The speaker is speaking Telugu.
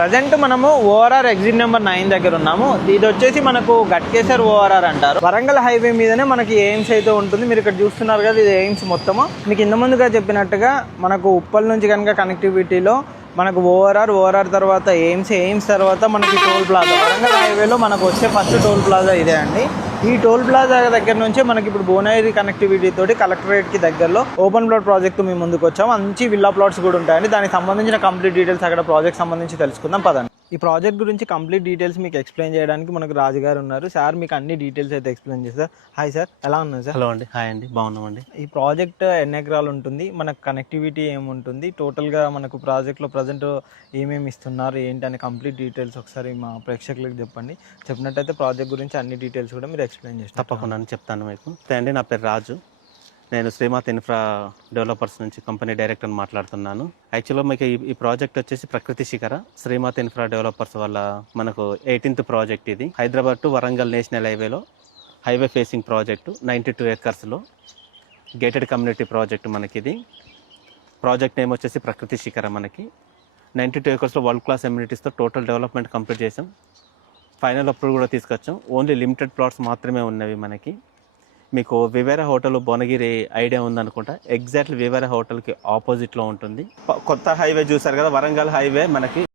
ప్రజెంట్ మనము ఓఆర్ఆర్ ఎగ్జిట్ నెంబర్ 9 దగ్గర ఉన్నాము. ఇది వచ్చేసి మనకు గట్కేసర్ ఓఆర్ఆర్ అంటారు. వరంగల్ హైవే మీదనే మనకి ఎయిమ్స్ అయితే ఉంటుంది. మీరు ఇక్కడ చూస్తున్నారు కదా, ఇది ఎయిమ్స్ మొత్తము. మీకు ఇంత ముందుగా చెప్పినట్టుగా మనకు ఉప్పల్ నుంచి కనుక కనెక్టివిటీలో మనకు ఓఆర్ఆర్ తర్వాత ఎయిమ్స్ తర్వాత మనకి టోల్ ప్లాజా. వరంగల్ హైవేలో మనకు వచ్చే ఫస్ట్ టోల్ ప్లాజా ఇదే అండి. ఈ టోల్ ప్లాజా దగ్గర నుంచి మనకి ఇప్పుడు భువనగిరి కనెక్టివిటీ తోటి కలెక్టరేట్కి దగ్గరలో ఓపెన్ ప్లాట్ ప్రాజెక్ట్ మేము ముందుకు వచ్చాము. మంచి విల్లా ప్లాట్స్ కూడా ఉంటాయండి. దానికి సంబంధించిన కంప్లీట్ డీటెయిల్స్ అక్కడ ప్రాజెక్ట్ సంబంధించి తెలుసుకుందాం పదండి. ఈ ప్రాజెక్ట్ గురించి కంప్లీట్ డీటెయిల్స్ మీకు ఎక్స్ప్లెయిన్ చేయడానికి మనకు రాజు గారు ఉన్నారు. సార్ మీకు అన్ని డీటెయిల్స్ అయితే ఎక్స్ప్లెయిన్ చేస్తారు. హాయ్ సార్, ఎలా ఉన్నారు సార్? హలో అండి. హాయ్ అండి, బాగున్నామండి. ఈ ప్రాజెక్ట్ ఎన్ని ఎకరాలు ఉంటుంది, మనకు కనెక్టివిటీ ఏముంటుంది, టోటల్గా మనకు ప్రాజెక్ట్లో ప్రజెంట్ ఏమేమి ఇస్తున్నారు ఏంటి అనే కంప్లీట్ డీటెయిల్స్ ఒకసారి మా ప్రేక్షకులకు చెప్పండి. చెప్పినట్టయితే ప్రాజెక్ట్ గురించి అన్ని డీటెయిల్స్ కూడా మీరు ఎక్స్ప్లెయిన్ చేస్తారు. తప్పకుండా చెప్తాను మీకు. అండి, నా పేరు రాజు. నేను శ్రీమాత్ ఇన్ఫ్రా డెవలపర్స్ నుంచి కంపెనీ డైరెక్టర్ని మాట్లాడుతున్నాను. యాక్చువల్గా మీకు ఈ ప్రాజెక్ట్ వచ్చేసి ప్రకృతి శిఖర శ్రీమాత్ ఇన్ఫ్రా డెవలపర్స్ వల్ల మనకు 18th ప్రాజెక్ట్. ఇది Hyderabad to Warangal national highway facing project. 92 acresలో గేటెడ్ కమ్యూనిటీ ప్రాజెక్ట్ మనకి. ఇది ప్రాజెక్ట్ నేమ్ వచ్చేసి ప్రకృతి శిఖర. మనకి 92 acresలో వరల్డ్ క్లాస్ అమ్యూనిటీస్తో టోటల్ డెవలప్మెంట్ కంప్లీట్ చేసాం. ఫైనల్ అప్రూవల్ కూడా తీసుకొచ్చాం. ఓన్లీ లిమిటెడ్ ప్లాట్స్ మాత్రమే ఉన్నవి మనకి. మీకు వివేరా హోటల్ భువనగిరి ఐడియా ఉందనుకుంటా. ఎగ్జాక్ట్లీ వివేరా హోటల్కి ఆపోజిట్లో ఉంటుంది. కొత్త హైవే చూసారు కదా, వరంగల్ హైవే మనకి